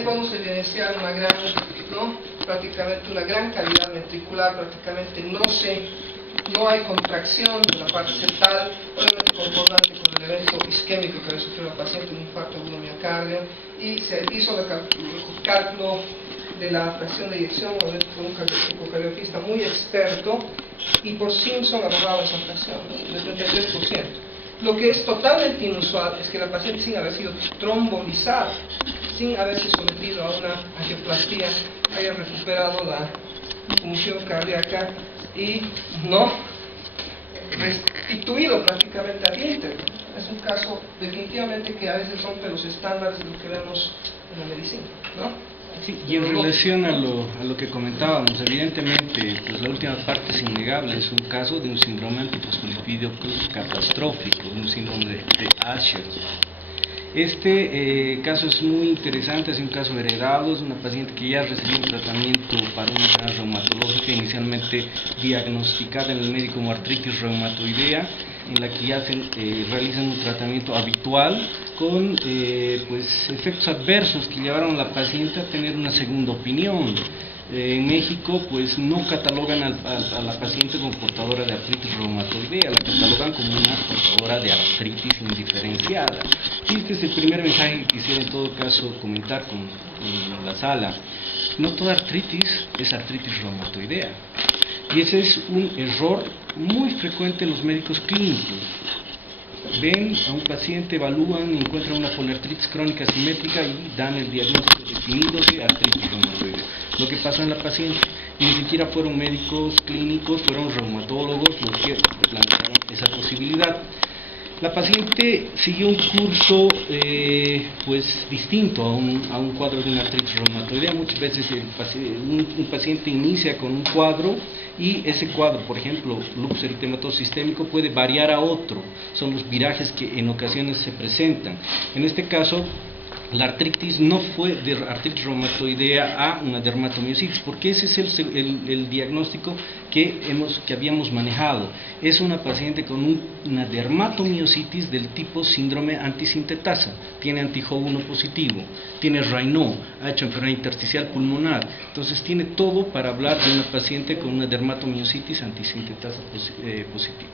ahí podemos evidenciar una gran, ¿no? Prácticamente una gran cavidad ventricular, prácticamente no hay contracción de la parte septal, obviamente concordante con el evento isquémico que había sufrido la paciente, un infarto agudo miocardio, y se hizo el cálculo de la fracción de eyección, obviamente por un ecocardiografista muy experto, y por Simpson arrojaba esa fracción, ¿no? De 33%. Lo que es totalmente inusual es que la paciente, sin haber sido trombolizada, sin haberse sometido a una angioplastia, haya recuperado la función cardíaca y no restituido prácticamente al íntegro. Es un caso definitivamente que a veces rompe los estándares de lo que vemos en la medicina, ¿no? Sí, y en relación a lo que comentábamos, evidentemente, pues la última parte es innegable, es un caso de un síndrome antifosfolipídico catastrófico, un síndrome de Usher. Este caso es muy interesante, es un caso heredado, es una paciente que ya recibió un tratamiento para una enfermedad reumatológica inicialmente diagnosticada en el médico como artritis reumatoidea, en la que ya realizan un tratamiento habitual con pues efectos adversos que llevaron a la paciente a tener una segunda opinión. En México pues no catalogan a la paciente como portadora de artritis reumatoidea, la catalogan como una portadora de artritis indiferenciada. Y este es el primer mensaje que quisiera en todo caso comentar con la sala. No toda artritis es artritis reumatoidea. Y ese es un error muy frecuente en los médicos clínicos. Ven a un paciente, evalúan, encuentran una poliartritis crónica simétrica y dan el diagnóstico definido de artritis reumatoidea. Lo que pasó en la paciente, ni siquiera fueron médicos clínicos, fueron reumatólogos los que plantearon esa posibilidad. La paciente siguió un curso pues distinto a un cuadro de una artritis reumatoidea. Muchas veces un paciente inicia con un cuadro y ese cuadro, por ejemplo, lupus eritematoso sistémico, puede variar a otro. Son los virajes que en ocasiones se presentan. En este caso, la artritis no fue de artritis reumatoidea a una dermatomiositis, porque ese es el diagnóstico que habíamos manejado. Es una paciente con una dermatomiositis del tipo síndrome antisintetasa, tiene anti-HO1 positivo, tiene Raynaud, ha hecho enfermedad intersticial pulmonar, entonces tiene todo para hablar de una paciente con una dermatomiositis antisintetasa positiva.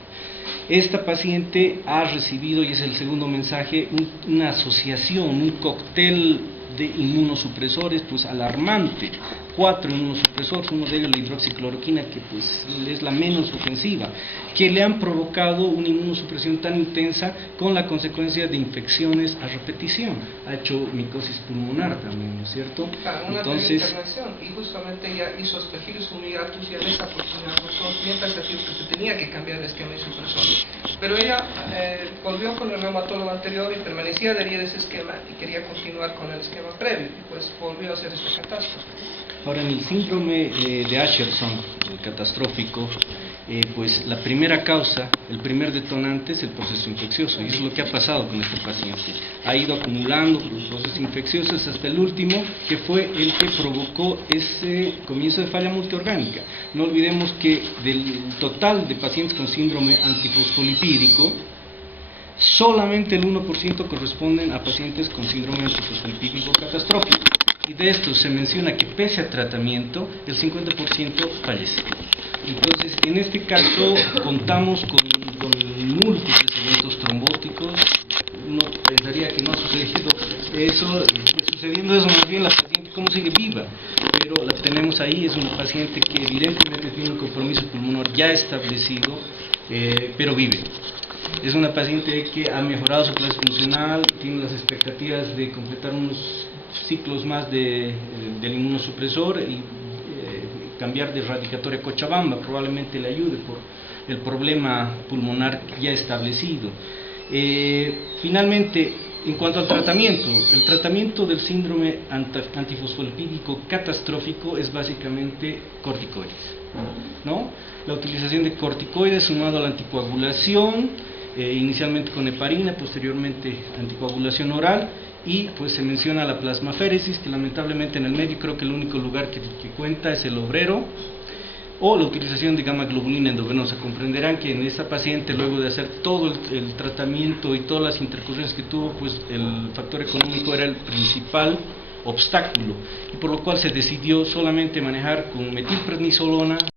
Esta paciente ha recibido, y es el segundo mensaje, una asociación, un cóctel de inmunosupresores pues alarmante. 4 inmunosupresores, uno de ellos la hidroxicloroquina, que pues es la menos ofensiva, que le han provocado una inmunosupresión tan intensa con la consecuencia de infecciones a repetición. Ha hecho micosis pulmonar también, ¿no es cierto? Claro, una intervención, y justamente ella hizo Aspergillus fumigatus y en esa oportunidad bien taxativo que se tenía que cambiar el esquema de supresor. Pero ella volvió con el reumatólogo anterior y permanecía adherida a ese esquema y quería continuar con el esquema previo, y pues volvió a hacer esta catástrofe. Ahora, en el síndrome de Asherson, el catastrófico, pues la primera causa, el primer detonante es el proceso infeccioso, y eso es lo que ha pasado con este paciente. Ha ido acumulando los procesos infecciosos hasta el último, que fue el que provocó ese comienzo de falla multiorgánica. No olvidemos que del total de pacientes con síndrome antifosfolipídico, solamente el 1% corresponden a pacientes con síndrome antifosfolipídico catastrófico. Y de esto se menciona que pese a tratamiento, el 50% fallece. Entonces, en este caso, contamos con múltiples eventos trombóticos. Uno pensaría que no ha sucedido eso, sucediendo eso, más bien la paciente cómo sigue viva. Pero la tenemos ahí, es una paciente que evidentemente tiene un compromiso pulmonar ya establecido, pero vive. Es una paciente que ha mejorado su clase funcional, tiene las expectativas de completar unos ciclos más del inmunosupresor y cambiar de radicatoria a Cochabamba probablemente le ayude por el problema pulmonar ya establecido. Finalmente, en cuanto al tratamiento, el tratamiento del síndrome antifosfolipídico catastrófico es básicamente corticoides, ¿no? La utilización de corticoides sumado a la anticoagulación, inicialmente con heparina, posteriormente anticoagulación oral, y pues se menciona la plasmaféresis, que lamentablemente en el medio creo que el único lugar que cuenta es el Obrero, o la utilización de gamma globulina endovenosa. Comprenderán que en esta paciente, luego de hacer todo el tratamiento y todas las intercurrencias que tuvo, pues el factor económico era el principal obstáculo, y por lo cual se decidió solamente manejar con metilprednisolona